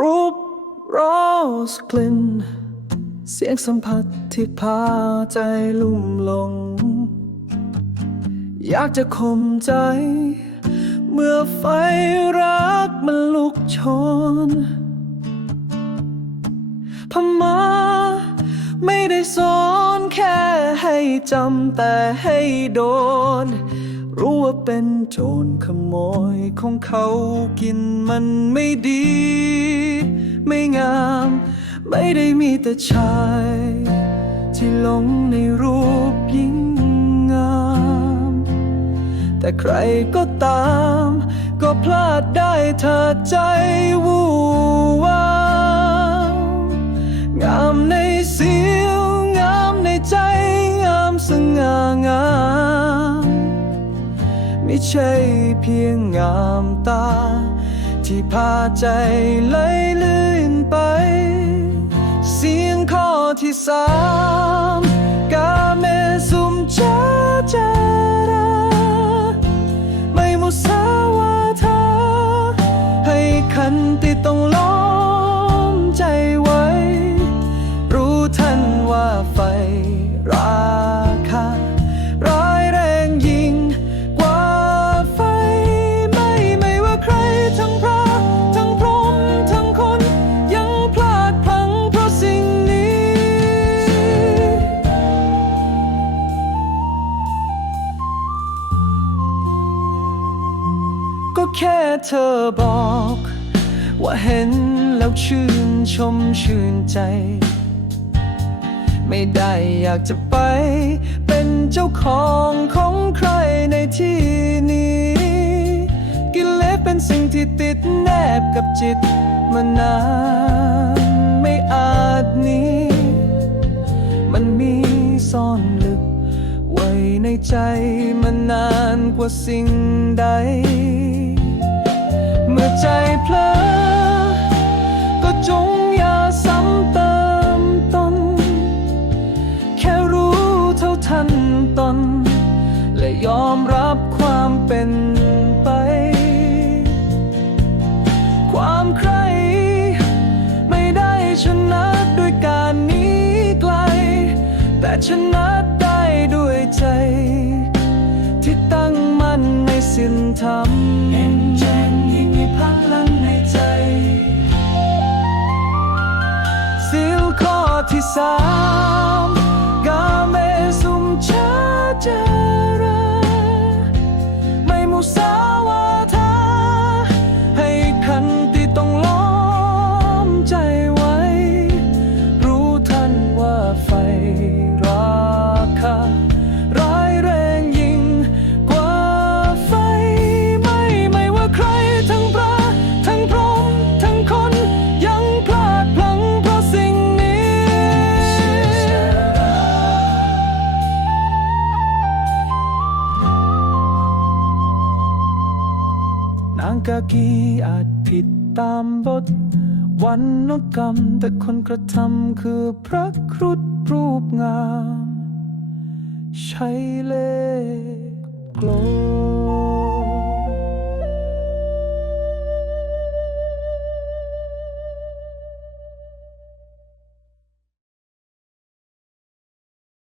รูปรสกลิ่น เสียงสัมผัสที่พาใจลุ่มหลง อยากจะข่มใจ เมื่อไฟรักมันลุกโชนพม่าไม่ได้สอนแค่ให้จำแต่ให้โดน รู้ว่าเป็นโจรขโมยของเขากินมันไม่ดี ไม่งาม ไม่ได้มีแต่ชาย ที่หลงในรูปยิ่งงาม แต่ใครก็ตาม ก็พลาดได้ถ้าใจวูวา ใช่เพียงงามตา ที่พาใจไหลลื่นไป เสียงข้อที่สามกาเม ก็แค่เธอบอก ว่าเห็นแล้วชื่นชมชื่นใจ ไม่ได้อยากจะไป เป็นเจ้าของของใครในที่นี้ กิเลสเป็นสิ่งที่ติดแนบกับจิตมานานไม่อาจหนี้มันมีซ่อน ในใจมานานกว่าสิ่งใด เมื่อใจเพลอก็จงอย่าซ้ำเติมตน แค่รู้เท่าทันตน และยอมรับความเป็นไป ความใครไม่ได้ชนะด้วยการหนีไกล แต่ชนะ ทำเห็นแจ้งยิ่งมีพักลังในใจสิลข้อที่สามกาเมสุมชาใจ นางกากีอาจผิดตามบทวันนกรรม แต่คนกระทำคือพระครุฑรูปงาม ใช้เล่กลม